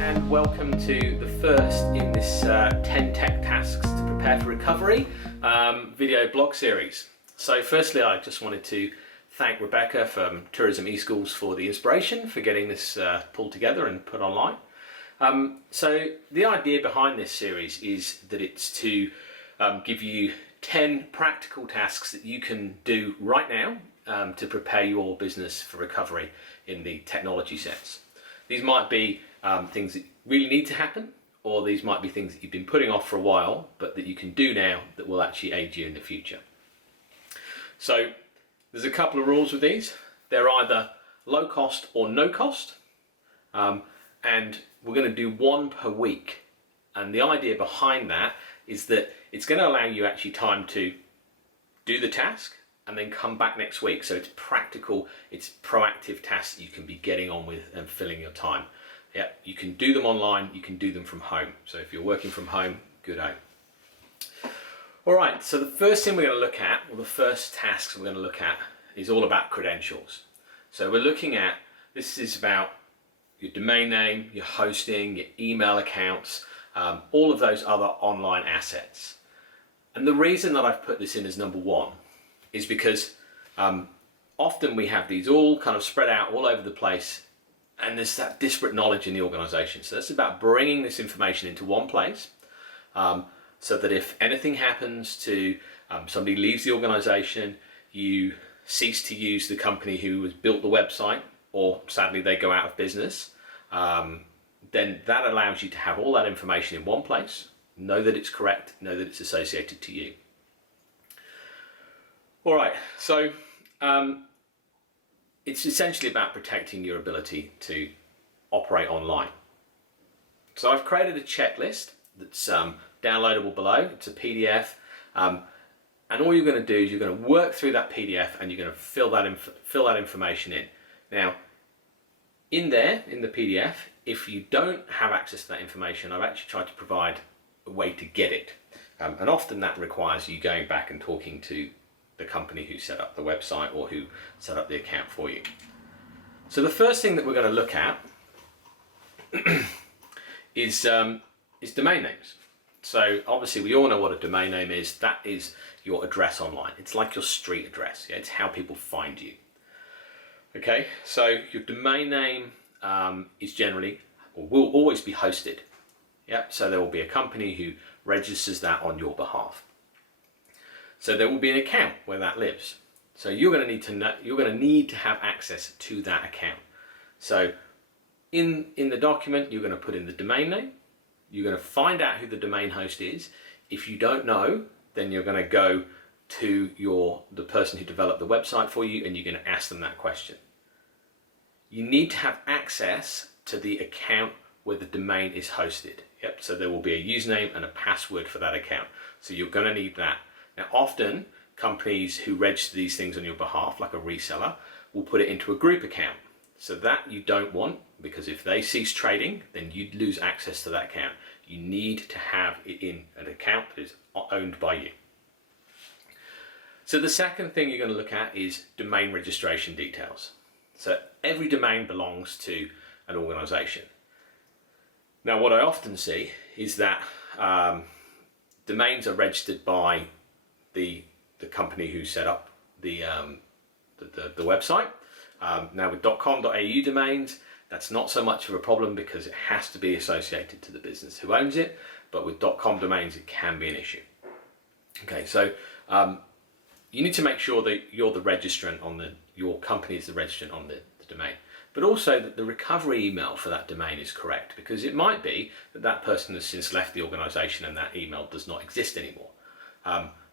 And welcome to the first in this 10 tech tasks to prepare for recovery video blog series. So firstly, I just wanted to thank Rebecca from Tourism eSchools for the inspiration for getting this pulled together and put online. So the idea behind this series is that it's to give you 10 practical tasks that you can do right now to prepare your business for recovery in the technology sense. These might be things that really need to happen, or these might be things that you've been putting off for a while but that you can do now that will actually aid you in the future. So there's a couple of rules with these. They're either low cost or no cost, and we're going to do one per week. And the idea behind that is that it's going to allow you actually time to do the task and then come back next week. So it's practical, it's proactive tasks that you can be getting on with and filling your time. Yeah, you can do them online, you can do them from home. So if you're working from home, good on. All right, so the first thing we're going to look at, or the first tasks we're going to look at, is all about credentials. So we're looking at, this is about your domain name, your hosting, your email accounts, all of those other online assets. And the reason that I've put this in as number one is because often we have these all kind of spread out all over the place, and there's that disparate knowledge in the organization. So that's about bringing this information into one place, so that if anything happens to somebody leaves the organization, you cease to use the company who has built the website, or sadly they go out of business, then that allows you to have all that information in one place, know that it's correct, know that it's associated to you. All right, so it's essentially about protecting your ability to operate online. So I've created a checklist that's downloadable below. It's a PDF, and all you're going to do is you're going to work through that PDF and you're going to fill that information in. Now, in there, in the PDF, if you don't have access to that information, I've actually tried to provide a way to get it. And often that requires you going back and talking to the company who set up the website or who set up the account for you. So the first thing that we're going to look at is domain names. So obviously we all know what a domain name is. That is your address online. It's like your street address. Yeah? It's how people find you. Okay, so your domain name is generally, or will always be hosted. Yeah, so there will be a company who registers that on your behalf. So there will be an account where that lives. So you're going to need to have access to that account. So in the document, you're going to put in the domain name. You're going to find out who the domain host is. If you don't know, then you're going to go to the person who developed the website for you, and you're going to ask them that question. You need to have access to the account where the domain is hosted. Yep. So there will be a username and a password for that account. So you're going to need that. Now, often companies who register these things on your behalf, like a reseller, will put it into a group account. So that you don't want, because if they cease trading, then you'd lose access to that account. You need to have it in an account that is owned by you. So the second thing you're going to look at is domain registration details. So every domain belongs to an organization. Now, what I often see is that domains are registered by the company who set up the website. Now with .com.au domains, that's not so much of a problem because it has to be associated to the business who owns it, but with .com domains it can be an issue. Okay, so you need to make sure that you're the registrant your company is the registrant on the domain, but also that the recovery email for that domain is correct, because it might be that that person has since left the organization and that email does not exist anymore.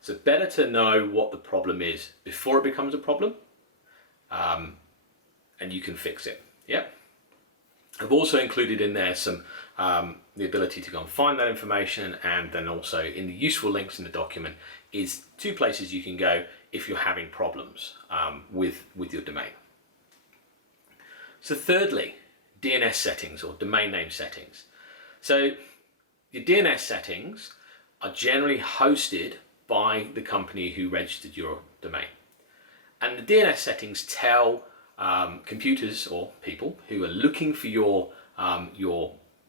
So better to know what the problem is before it becomes a problem, and you can fix it. Yep. I've also included in there some the ability to go and find that information, and then also in the useful links in the document is 2 places you can go if you're having problems with your domain. So thirdly, DNS settings or domain name settings. So your DNS settings are generally hosted by the company who registered your domain. And the DNS settings tell computers or people who are looking for your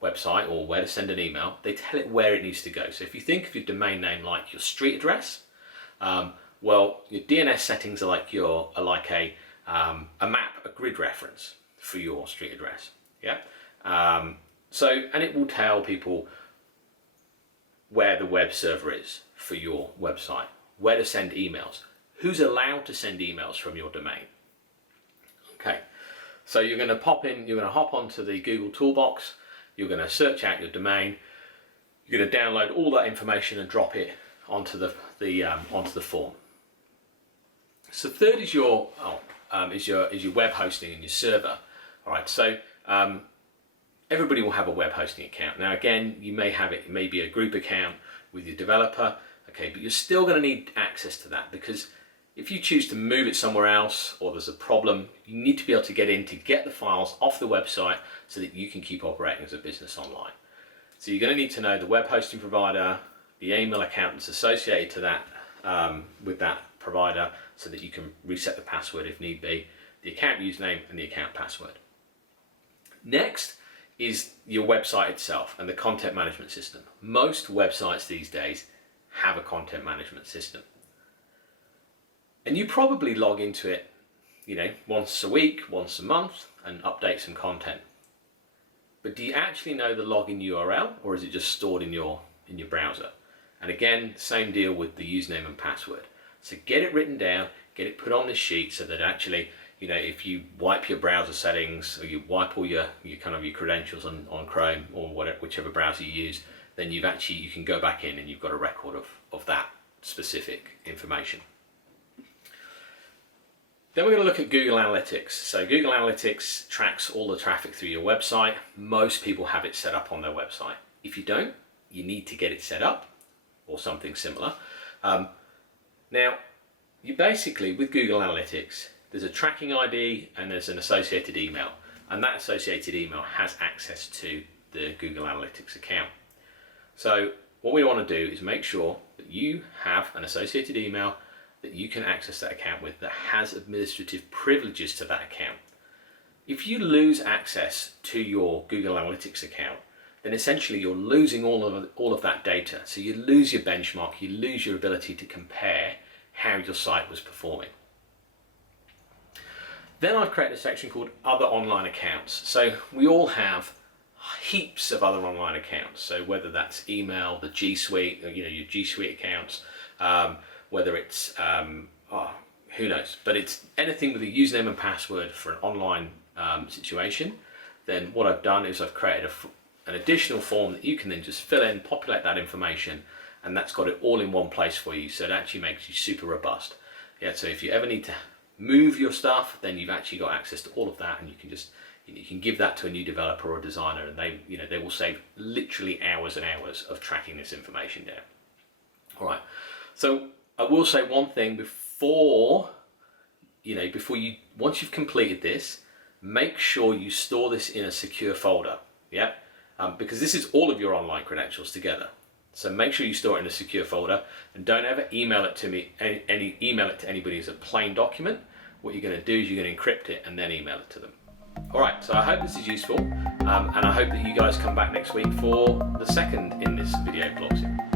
website or where to send an email, they tell it where it needs to go. So if you think of your domain name like your street address, well, your DNS settings are like a map, a grid reference for your street address. Yeah. And it will tell people where the web server is for your website, where to send emails, who's allowed to send emails from your domain. Okay, so you're going to hop onto the Google Toolbox, you're going to search out your domain, you're going to download all that information and drop it onto the form. So third is your web hosting and your server. All right, so everybody will have a web hosting account. Now again, it may be a group account with your developer, okay, but you're still going to need access to that, because if you choose to move it somewhere else or there's a problem, you need to be able to get in to get the files off the website so that you can keep operating as a business online. So you're going to need to know the web hosting provider, the email account that's associated to that with that provider, so that you can reset the password if need be, the account username and the account password. Next is your website itself and the content management system. Most websites these days have a content management system. And you probably log into it, once a week, once a month, and update some content. But do you actually know the login URL, or is it just stored in your browser? And again, same deal with the username and password. So get it written down, get it put on this sheet, so that actually, if you wipe your browser settings or you wipe all your credentials on Chrome or whichever browser you use, then you can go back in and you've got a record of that specific information. Then we're going to look at Google Analytics. So Google Analytics tracks all the traffic through your website. Most people have it set up on their website. If you don't, you need to get it set up or something similar. Now, you basically, with Google Analytics, there's a tracking ID and there's an associated email. And that associated email has access to the Google Analytics account. So what we want to do is make sure that you have an associated email that you can access that account with, that has administrative privileges to that account. If you lose access to your Google Analytics account, then essentially you're losing all of that data. So you lose your benchmark, you lose your ability to compare how your site was performing. Then I've created a section called Other Online Accounts. So we all have heaps of other online accounts. So whether that's email, the G Suite, your G Suite accounts, whether it's, who knows, but it's anything with a username and password for an online situation. Then what I've done is I've created an additional form that you can then just fill in, populate that information, and that's got it all in one place for you. So it actually makes you super robust. Yeah, so if you ever need to move your stuff, then you've actually got access to all of that, and you can just give that to a new developer or designer, and they will save literally hours and hours of tracking this information down. All right, so I will say one thing once you've completed this, make sure you store this in a secure folder. Yeah, because this is all of your online credentials together. So make sure you store it in a secure folder, and don't ever email it to me. Email it to anybody as a plain document. What you're going to do is you're going to encrypt it and then email it to them. All right. So I hope this is useful, and I hope that you guys come back next week for the second in this video blog series.